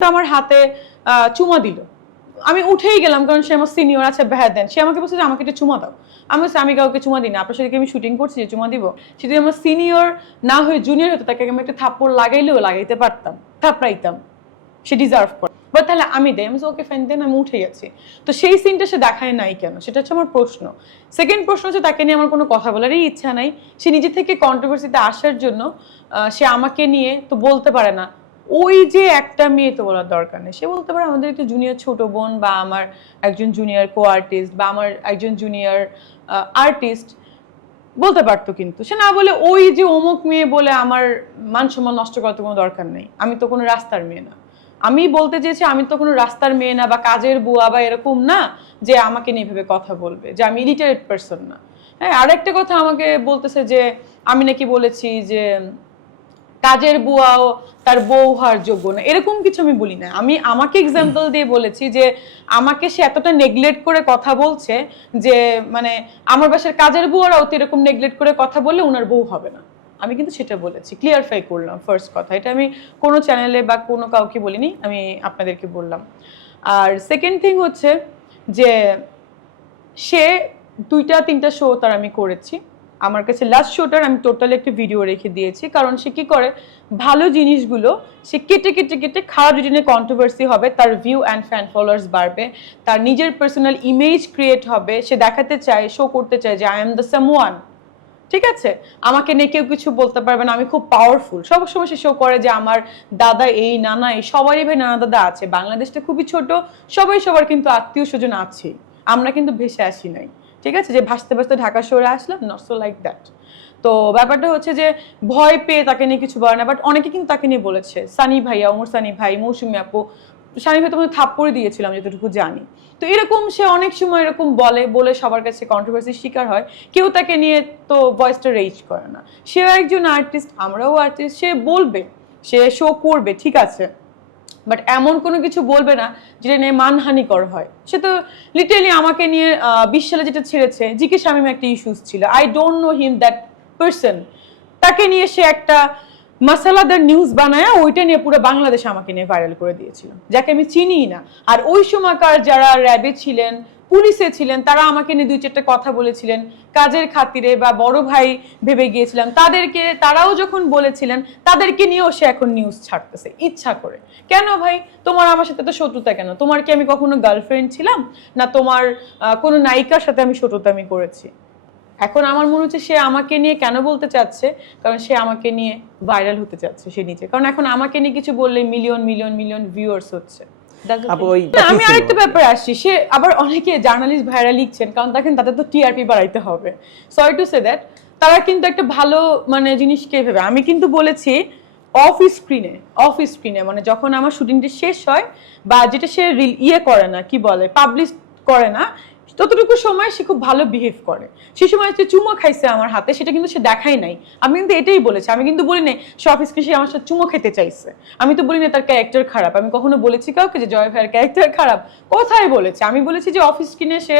তো আমার হাতে চুমা দিল। আমি উঠেই গেলাম কারণ সে আমার সিনিয়র আছে ভ্যাদ দেন। সে আমাকে বলছে যে আমাকে একটা চুমা দাও। আমি বলছি, আমি কাউকে চুমা দিই না। আপনার সাথে আমি শুটিং করছি যে চুমা দিব? সে যদি আমার সিনিয়র না হয়ে জুনিয়র হতো তাকে আমি একটা থাপ্পড় লাগাইলেও লাগাইতে পারতাম থাপড়াইতাম। সে ডিজার্ভ করে। বাট তাহলে আমি দেয় আমি ওকে ফাইন দেন আমি উঠে গেছি তো সেই সিনটা সে দেখায় নাই কেন? সেটা হচ্ছে আমার প্রশ্ন। সেকেন্ড প্রশ্ন হচ্ছে তাকে নিয়ে আমার কোনো কথা বলারই ইচ্ছা নাই। সে নিজে থেকে কন্ট্রোভার্সিতে আসার জন্য সে আমাকে নিয়ে তো বলতে পারে না। ওই যে একটা মেয়ে তো বলার দরকার নেই। সে বলতে পারে আমাদের একটু জুনিয়র ছোট বোন বা আমার একজন জুনিয়র কো আর্টিস্ট বা আমার একজন জুনিয়র আর্টিস্ট বলতে পারতো কিন্তু। সে না বলে ওই যে অমুক মেয়ে বলে আমার মান সম্মান নষ্ট করার তো কোনো দরকার নেই। আমি তো কোনো রাস্তার মেয়ে না। আমি বলতে চেয়েছি আমি তো কোনো রাস্তার মেয়ে না বা কাজের বুয়া বা এরকম না যে আমাকে নিয়ে ভেবে কথা বলবে, যে আমি ইলিটারেট পার্সন না। হ্যাঁ আরেকটা কথা আমাকে বলতেছে যে আমি নাকি বলেছি যে কাজের বুয়াও, তার বউ হওয়ার যোগ্য না। এরকম কিছু আমি বলি না। আমি আমাকে এক্সাম্পল দিয়ে বলেছি যে, আমাকে সে এতটা নেগলেক্ট করে কথা বলছে যে মানে আমার বাসার কাজের বুয়ারাও তো এরকম নেগলেক্ট করে কথা বললে ওনার বউ হবে না। আমি কিন্তু সেটা বলেছি ক্লিয়ারফাই করলাম ফার্স্ট কথা। এটা আমি কোনো চ্যানেলে বা কোনো কাউকে বলিনি, আমি আপনাদেরকে বললাম। আর সেকেন্ড থিং হচ্ছে যে, সে দুইটা, তিনটা শো তার আমি করেছি। আমার কাছে লাস্ট শোটার আমি টোটাল একটা ভিডিও রেখে দিয়েছি। কারণ সে কি করে? ভালো জিনিসগুলো সে কেটে কেটে কেটে খারাপ রিটেনে কন্ট্রোভার্সি হবে, তার ভিউ অ্যান্ড ফ্যান ফলোয়ার্স বাড়বে, তার নিজের পার্সোনাল ইমেজ ক্রিয়েট হবে, সে দেখাতে চায় শো করতে চায় যে I am the someone ঠিক আছে? আমাকে নিয়ে কেউ কিছু বলতে পারবে না, আমি খুব পাওয়ারফুল সবসময় সে শো করে যে, আমার দাদা এই, নানা এই, সবারই ভাই নানা দাদা আছে। বাংলাদেশটা খুবই ছোট, সবাই সবার কিন্তু আত্মীয় স্বজন আছে আমরা কিন্তু ভেসে আসি নাই। ঠিক আছে? যে ভাসতে ভাসতে ঢাকা শহরে আসলাম নট সো লাইক দ্যাট তো ব্যাপারটা হচ্ছে যে ভয় পেয়ে তাকে নিয়ে কিছু বলে না বাট অনেকে কিন্তু তাকে নিয়ে বলেছে, সানি ভাইয়া, ওমর সানি ভাই, মৌসুমি আপু, সানি ভাই তোমাকে থাপ্পড়ে দিয়েছিলাম যতটুকু জানি। তো এরকম সে অনেক সময় এরকম বলে বলে সবার কাছে কন্ট্রোভার্সির শিকার হয়, কেউ তাকে নিয়ে তো ভয়েসটা রেজ করে না। সেও একজন আর্টিস্ট আমরাও আর্টিস্ট সে বলবে, সে শো করবে, ঠিক আছে? বাট এমন কোনো কিছু বলবে না যেটা নিয়ে মানহানিকর হয়। সে তো লিটারালি আমাকে নিয়ে বিশ্বালে যেটা ছেড়েছে জিকে শামিম একটা ইস্যুস ছিল। I don't know him that person তাকে নিয়ে সে একটা মাসালাদার নিউজ বানায় ওইটা নিয়ে পুরো বাংলাদেশ আমাকে নিয়ে ভাইরাল করে দিয়েছিল। যাকে আমি চিনিই না। আর ওই সময়কার যারা র্যাবে ছিলেন পুলিশে ছিলেন, তারা আমাকে নিয়ে দুই চারটা কথা বলেছিলেন, কাজের খাতিরে বা বড় ভাই ভেবে গিয়েছিলাম। তাদেরকে, তারাও যখন বলেছিলেন, তাদেরকে নিয়েও সে এখন নিউজ ছাড়তেছে, ইচ্ছা করে। কেন ভাই? তোমার আমার সাথে তো শত্রুতা কেন? তোমার কি আমি কখনো গার্লফ্রেন্ড ছিলাম? না তোমার কোনো নায়িকার সাথে আমি শত্রুতা আমি করেছি? এখন আমার মনে হচ্ছে সে আমাকে নিয়ে কেন বলতে চাচ্ছে? কারণ সে আমাকে নিয়ে ভাইরাল হতে চাচ্ছে সে নিজে। কারণ এখন আমাকে নিয়ে কিছু বললে মিলিয়ন মিলিয়ন মিলিয়ন ভিউয়ার্স হচ্ছে। আপু, thing. ওই আমি আরেকটা ব্যাপার আসছি। সে আবার অনেকে জার্নালিস্ট ভাইরা লিখছেন কারণ দেখেন তাদের তো টিআরপি বাড়াইতে হবে। সরি টু সে দ্যাট তারা কিন্তু একটা ভালো মানে জিনিসকে ভেবে আমি কিন্তু বলেছি অফ স্ক্রিনে অফ স্ক্রিনে মানে যখন আমার শুটিংটি শেষ হয় বা যেটা সে ইয়ে করে না কি বলে পাবলিশ করে না ততটুকু সময় সে খুব ভালো বিহেভ করে। সে সময় যে চুমো খাইছে আমার হাতে, সেটা কিন্তু সে দেখাই নাই। আমি কিন্তু এটাই বলেছি। আমি কিন্তু বলি নাই সে অফিস সে আমার সাথে চুমো খেতে চাইছে। আমি তো বলি না তার ক্যারেক্টার খারাপ। আমি কখনো বলেছি কাউকে যে, জয় ভাইয়ের ক্যারেক্টার খারাপ। কোথায় বলেছে। আমি বলেছি যে অফিস কিনে সে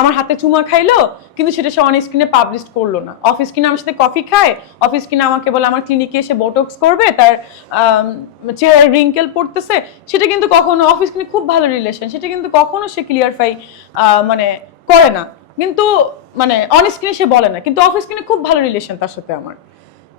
আমার হাতে চুমা খাইলো, কিন্তু সেটা সে অন স্ক্রিনে পাবলিশ করল না। অফিস কিনে আমার সাথে কফি খায় অফিস স্ক্রিনে আমাকে বলে, আমার ক্লিনিকে এসে বোটক্স করবে, তার চেহারায় রিঙ্কেল পড়তেছে। সেটা কিন্তু কখনো অফিস স্ক্রিনে খুব ভালো রিলেশন সেটা কিন্তু কখনো সে ক্লিয়ারফাই মানে করে না। কিন্তু মানে অন স্ক্রিনে সে বলে না, কিন্তু অফ স্ক্রিনে খুব ভালো রিলেশন তার সাথে আমার।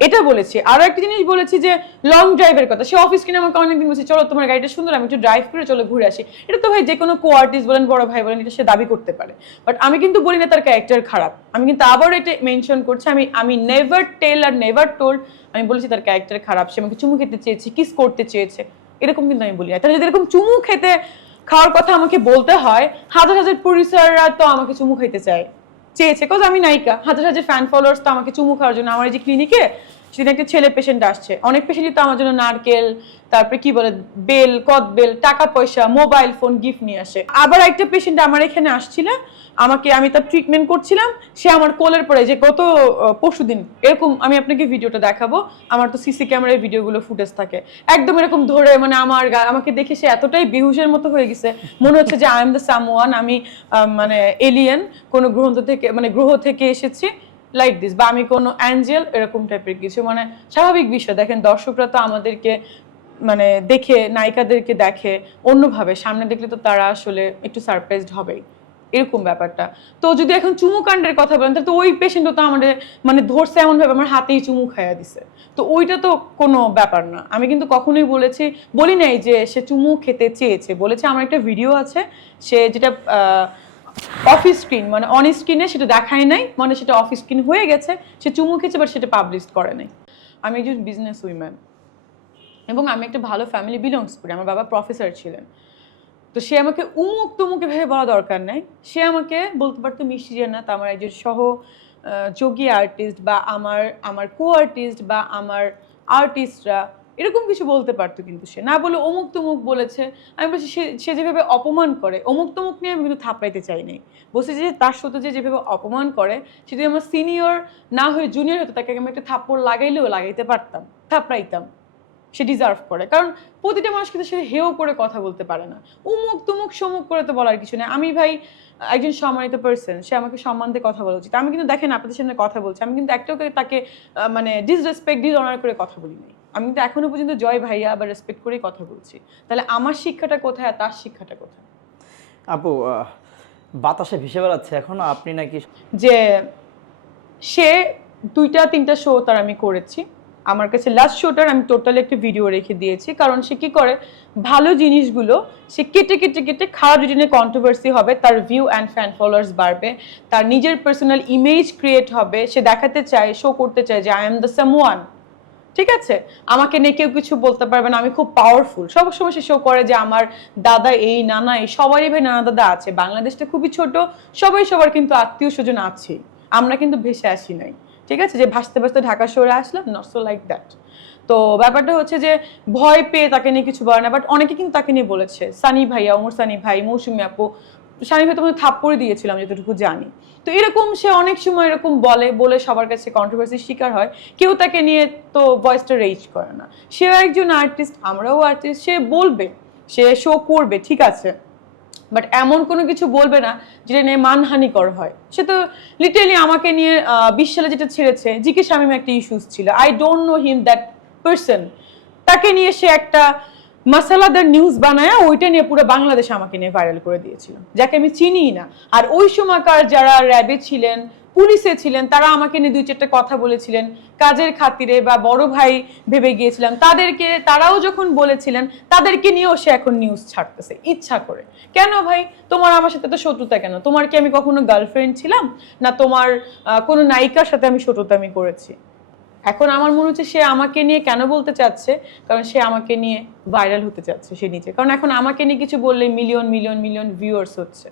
এটা বলেছি। আরও একটা জিনিস বলেছি যে লং ড্রাইভের কথা। সে অফিস কিনে আমাকে অনেকদিন বলছে, চলো তোমার গাড়িটা সুন্দর, আমি একটু ড্রাইভ করে চলো ঘুরে আসি। এটা তো ভাই যে কোনো কো আর্টিস্ট বলেন, বড় ভাই বলেন, এটা সে দাবি করতে পারে। বাট আমি কিন্তু বলি না তার ক্যারেক্টার খারাপ। আমি কিন্তু আবার এটা মেনশন করছি, আমি আমি নেভার টেল আর নেভার টোল্ড আমি বলেছি তার ক্যারেক্টার খারাপ, সে আমাকে চুমু খেতে চেয়েছে কিস করতে চেয়েছে। এরকম কিন্তু আমি বলি না। তাহলে যদি এরকম চুমু খেতে খাওয়ার কথা আমাকে বলতে হয়, হাজার হাজার পরিচয়রা তো আমাকে চুমু খাইতে চায়। চেয়েছে, কজ আমি নায়িকা, হাজার হাজার ফ্যান ফলোয়ার্স তো আমাকে চুমু খাওয়ার জন্য আমার এই যে ক্লিনিকে সেদিন একটা ছেলে পেশেন্ট আসছে। অনেক পেশেন্টই তো আমার জন্য নারকেল, তারপরে কি বলে, বেল, কদ বেল, টাকা পয়সা মোবাইল ফোন গিফট নিয়ে আসে। আবার একটা পেশেন্ট আমার এখানে আসছিল, আমাকে আমি তার ট্রিটমেন্ট করছিলাম, সে আমার কোলের পরে যে গত পরশু দিন এরকম আমি আপনাকে ভিডিওটা দেখাবো, আমার তো সিসি ক্যামেরার ভিডিওগুলো ফুটেজ থাকে। একদম এরকম ধরে মানে আমার গা- আমাকে দেখে সে এতটাই বেহুশের মতো হয়ে গেছে। মনে হচ্ছে যে আই এম দ্য সামওয়ান আমি মানে এলিয়েন কোনো গ্রহ থেকে মানে গ্রহ থেকে এসেছি। লাইক দিস বা আমি কোনো অ্যাঞ্জেল এরকম টাইপের কিছু মানে স্বাভাবিক বিষয়। দেখেন, দর্শকরা তো আমাদেরকে মানে দেখে, নায়িকাদেরকে দেখে অন্যভাবে, সামনে দেখলে তো তারা আসলে একটু সারপ্রাইজড হবেই। এরকম ব্যাপারটা। তো যদি এখন চুমু কাণ্ডের কথা বলেন, তাহলে তো ওই পেশেন্টও তো আমাদের মানে ধরছে এমনভাবে, আমার হাতেই চুমু খাইয়া দিছে। তো ওইটা তো কোনো ব্যাপার না। আমি কিন্তু কখনোই বলেছি, বলি নাই যে সে চুমু খেতে চেয়েছে। বলেছে, আমার একটা ভিডিও আছে, সে যেটা অফিস স্ক্রিন মানে অন স্ক্রিনে সেটা দেখায় নাই মানে সেটা অফিস স্ক্রিন হয়ে গেছে, সে চুমু খেয়েছে বাট সেটা পাবলিশ করে নাই। আমি একজন বিজনেস উইম্যান এবং আমি একটা ভালো ফ্যামিলি বিলংস করি, আমার বাবা প্রফেসর ছিলেন। তো সে আমাকে উমুক তুমুকে ভেবে বলা দরকার নাই। সে আমাকে বলতে পারতো, মিষ্টি জান্নাত, আমার একজন সহ যোগী আর্টিস্ট বা আমার আমার কো আর্টিস্ট বা আমার আর্টিস্টরা এরকম কিছু বলতে পারতো কিন্তু সে। না বলে অমুক তুমুক বলেছে, আমি বলছি সে সে যেভাবে অপমান করে, অমুক তুমুক নিয়ে আমি কিন্তু থাপড়াইতে চাই নাই বলছি যে তার সাথে যে যেভাবে অপমান করে, সে যদি আমার সিনিয়র না হয়ে জুনিয়র হতো, তাকে আমি একটা থাপ্পড় লাগাইলেও লাগাইতে পারতাম, থাপড়াইতাম। সে ডিজার্ভ করে। কারণ প্রতিটা মানুষ কিন্তু সে হেও করে কথা বলতে পারে না। উমুক তুমুক সমুক করে তো বলার কিছু নেই। আমি ভাই একজন সম্মানিত পার্সন সে আমাকে সম্মান দিয়ে কথা বলা উচিত। আমি কিন্তু দেখেন আপনাদের সামনে কথা বলছি। আমি কিন্তু একটাও তাকে মানে ডিসরেসপেক্ট ডিসঅনার করে কথা বলি নাই। আমি কিন্তু এখনও পর্যন্ত জয় ভাইয়া বা রেসপেক্ট করেই কথা বলছি। তাহলে আমার শিক্ষাটা কোথায় আর তার শিক্ষাটা কোথায়? আপু বাতাসে ভেসে বেড়াচ্ছে এখন আপনি নাকি যে সে দুইটা তিনটা শো তার আমি করেছি। আমার কাছে লাস্ট শোটার আমি টোটালি একটা ভিডিও রেখে দিয়েছি কারণ সে কি করে ভালো জিনিসগুলো সে কেটে কেটে কেটে খারাপ রিটেনে কন্ট্রোভার্সি হবে তার ভিউ অ্যান্ড ফ্যান ফলোয়ার্স বাড়বে তার নিজের পার্সোনাল ইমেজ ক্রিয়েট হবে সে দেখাতে চায় শো করতে চায় যে I am the someone ঠিক আছে? আমাকে নিয়ে কেউ কিছু বলতে পারবে না, আমি খুব পাওয়ারফুল সবসময় সে শো করে যে আমার দাদা এই, নানা এই, সবারই ভাই নানা দাদা আছে। বাংলাদেশটা খুবই ছোট, সবাই সবার কিন্তু আত্মীয় স্বজন আছে। আমরা কিন্তু ভেসে আসি নাই। ঠিক আছে? যে ভাসতে ভাসতে ঢাকা শহরে আসলাম নট সো লাইক দ্যাট তো ব্যাপারটা হচ্ছে যে ভয় পেয়ে তাকে নিয়ে কিছু বলে না বাট অনেকে কিন্তু তাকে নিয়ে বলেছে। সানি ভাইয়া, ওমর সানি ভাই, মৌসুমি আপু ভাই তোমাকে থাপ্পড়ে দিয়েছিলাম, যতটুকু জানি। তো এরকম সে অনেক সময় এরকম বলে বলে সবার কাছে কন্ট্রোভার্সির শিকার হয়। কেউ তাকে নিয়ে তো ভয়েসটা রেজ করে না। সেও একজন আর্টিস্ট আমরাও আর্টিস্ট সে বলবে, সে শো করবে, ঠিক আছে। বাট এমন কোনো কিছু বলবে না, যেটা নিয়ে মানহানিকর হয়। সে তো লিটারালি আমাকে নিয়ে বিশ সালে যেটা ছেড়েছে জিকে শামিম একটা ইস্যুস ছিল। I don't know him that person তাকে নিয়ে সে একটা মাসালাদার নিউজ বানায় ওইটা নিয়ে পুরো বাংলাদেশ আমাকে নিয়ে ভাইরাল করে দিয়েছিল, যাকে আমি চিনিই না। আর ওই সময়কার যারা র্যাবে ছিলেন, পুলিশে ছিলেন, তারা আমাকে নিয়ে দুই চারটা কথা বলেছিলেন, কাজের খাতিরে বা বড় ভাই ভেবে গিয়েছিলাম। তাদেরকে, তারাও যখন বলেছিলেন, তাদেরকে নিয়েও সে এখন নিউজ ছাড়তেছে, ইচ্ছা করে। কেন ভাই? তোমার আমার সাথে তো শত্রুতা কেন? তোমার কি আমি কখনো গার্লফ্রেন্ড ছিলাম? না তোমার কোনো নায়িকার সাথে আমি শত্রুতা আমি করেছি? এখন আমার মনে হচ্ছে সে আমাকে নিয়ে কেন বলতে চাচ্ছে? কারণ সে আমাকে নিয়ে ভাইরাল হতে চাচ্ছে সে নিজে। কারণ এখন আমাকে নিয়ে কিছু বললে মিলিয়ন মিলিয়ন মিলিয়ন ভিউয়ার্স হচ্ছে।